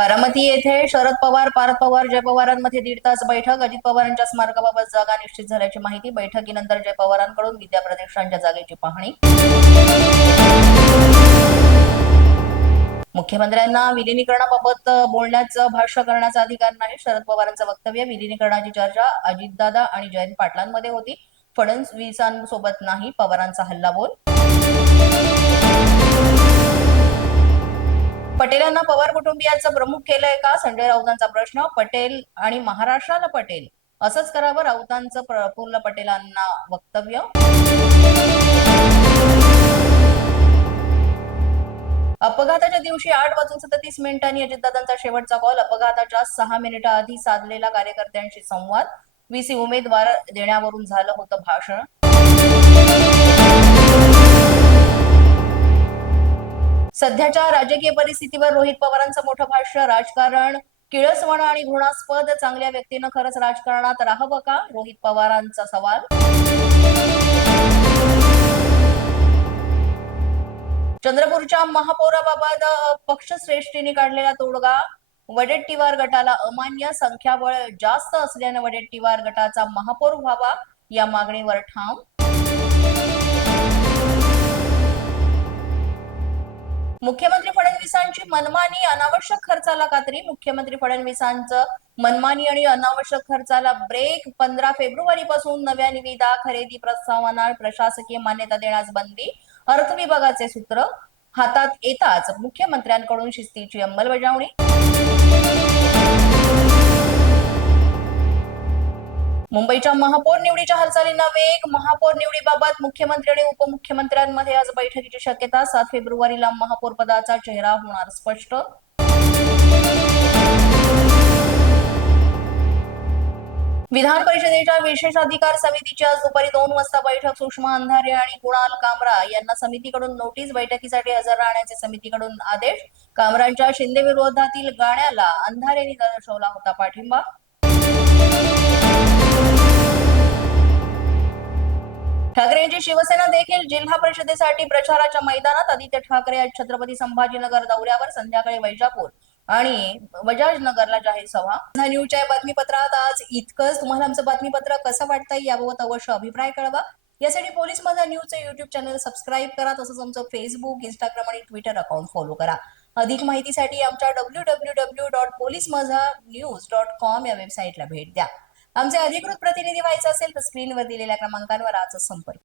बारामती येथे शरद पवार, पार्थ पवार, जय पवारांमध्ये 1.5 तास बैठक. अजित पवारांच्या स्मारकाबाबत जागा निश्चित झाल्याची माहिती. बैठकीनंतर जय पवारांकडून विद्या प्रतिष्ठानच्या जागेची पाहणी. मुख्यमंत्र्यांना विलिनीकरणाबाबत बोलण्याचं भाष्य करण्याचा अधिकार नाही. शरद पवारांचं वक्तव्य. विलिनीकरणाची चर्चा अजितदादा आणि जयंत पाटलांमध्ये होती, फडणवीसांसोबत नाही. पवारांचा हल्लाबोल. पटेलांना पवार कुटुंबियांचं प्रमुख केलंय का? संजय राऊतांचा प्रश्न. पटेल आणि महाराष्ट्राला पटेल असंच करावं, राऊतांचं प्रफुल्ल पटेलांना वक्तव्य. अपघाताच्या दिवशी 8:37 अजितदादांचा शेवटचा कॉल. अपघाताच्या 6 मिनिटं आधी साधलेला कार्यकर्त्यांशी संवाद. VC उमेदवार देण्यावरून झालं होतं भाषण. सध्याच्या राजकीय परिस्थितीवर रोहित पवारांचं मोठं भाष्य. राजकारण किळसवणं आणि घृणास्पद. चांगल्या व्यक्तीनं खरंच राजकारणात राहावं का? रोहित पवारांचा सवाल. चंद्रपूरच्या महापौराबाबत पक्षश्रेष्ठींनी काढलेला तोडगा. वडेट्टीवार गटाला अमान्य. संख्याबळ जास्त असल्यानं वडेट्टीवार गटाचा महापौर व्हावा या मागणीवर ठाम. मुख्यमंत्री फडणवीसांची मनमानी, अनावश्यक खर्चाला कात्री. मुख्यमंत्री फडणवीसांचं मनमानी आणि अनावश्यक खर्चाला ब्रेक. 15 फेब्रुवारीपासून नव्या निविदा खरेदी प्रस्तावांना प्रशासकीय मान्यता देण्यास बंदी. अर्थ विभागाचे सूत्र हातात येताच मुख्यमंत्र्यांकडून शिस्तीची अंमलबजावणी. मुंबईच्या महापौर निवडीच्या हालचालींना वेग. महापौर निवडीबाबत मुख्यमंत्री आणि उपमुख्यमंत्र्यांमध्ये आज बैठकीची शक्यता. 7 फेब्रुवारीला महापौर पदाचा चेहरा होणार स्पष्ट. विधान परिषदेच्या विशेषाधिकार समितीची आज दुपारी 2 वाजता बैठक. सुषमा अंधारे आणि कुणाल कामरा यांना समितीकडून नोटीस. बैठकीसाठी हजर राहण्याचे समितीकडून आदेश. कामरांच्या शिंदे विरोधातील गाण्याला अंधारेंनी दर्शवला होता पाठिंबा. ठाकरेंची शिवसेना देखील जिल्हा परिषदेसाठी प्रचाराच्या मैदानात. आदित्य ठाकरे आज छत्रपती संभाजीनगर दौऱ्यावर. संध्याकाळी वैजापूर आणि बजाजनगरला जाहीर सभा. न्यूजच्या बातमीपत्रात आज इतकंच. तुम्हाला आमचं बातमीपत्र कसं वाटतंय याबाबत अवश्य अभिप्राय कळवा. यासाठी पोलीस माझा न्यूजचं युट्यूब चॅनल सबस्क्राईब करा. तसंच आमचं फेसबुक, इंस्टाग्राम आणि ट्विटर अकाउंट फॉलो करा. अधिक माहितीसाठी आमच्या www.policemazhanews.com या वेबसाईटला भेट द्या. आमचे अधिकृत प्रतिनिधी व्हायचं असेल तर स्क्रीनवर दिलेल्या क्रमांकांवर आजच संपर्क